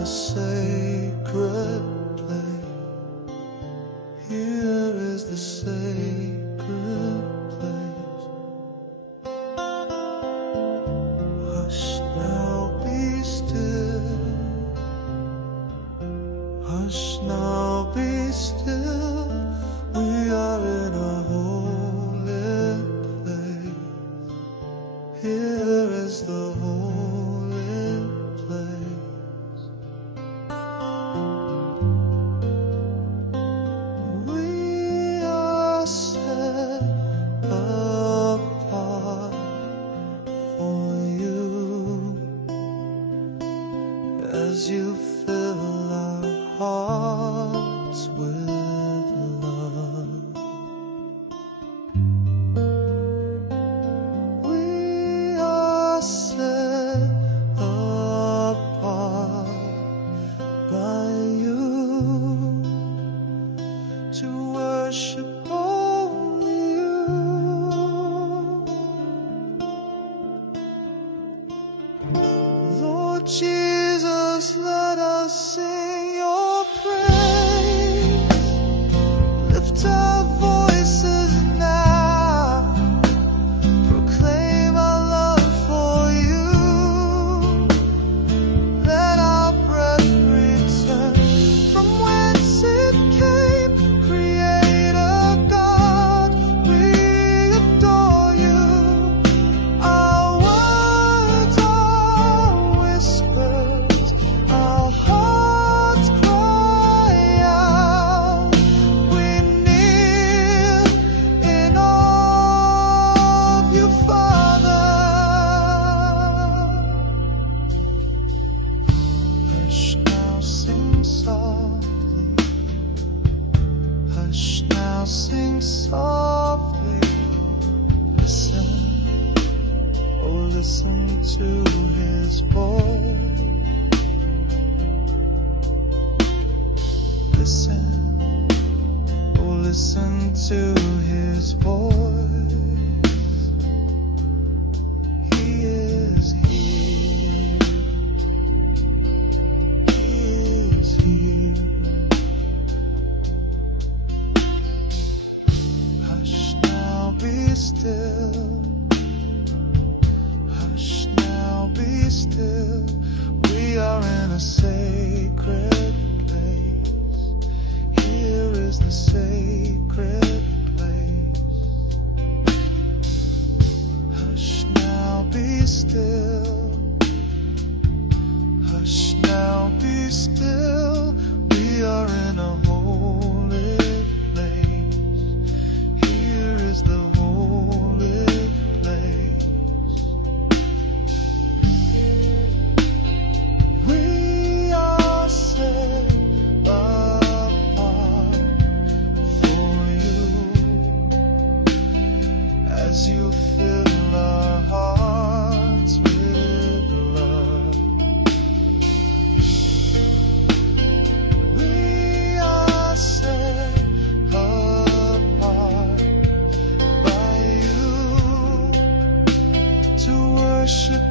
a sacred place. Here is the sacred place. Hush now, be still. Hush now, be still. We are in a holy place. Here is the holy place. We are set apart for you as you fill our hearts with love. We are set apart by you to worship only you. Lord Jesus, let us sing your praise. Lift our voices now, proclaim our love for you. Let our breath return from whence it came. Creator God, we adore you. Our words are whispers, our hearts cry out. We kneel in awe of you, Father. Hush now, sing softly. Hush now, sing softly. Listen, oh listen to his voice. Listen, oh listen to his voice. He is here. He is here. Hush now, be still. Hush now, be still. We are in a sacred place. Here is the sacred place. Hush now, be still. Hush now, be still. We are in a holy place. Here is the holy place. We are set apart for you as you fill our hearts with love. We are set apart by you to worship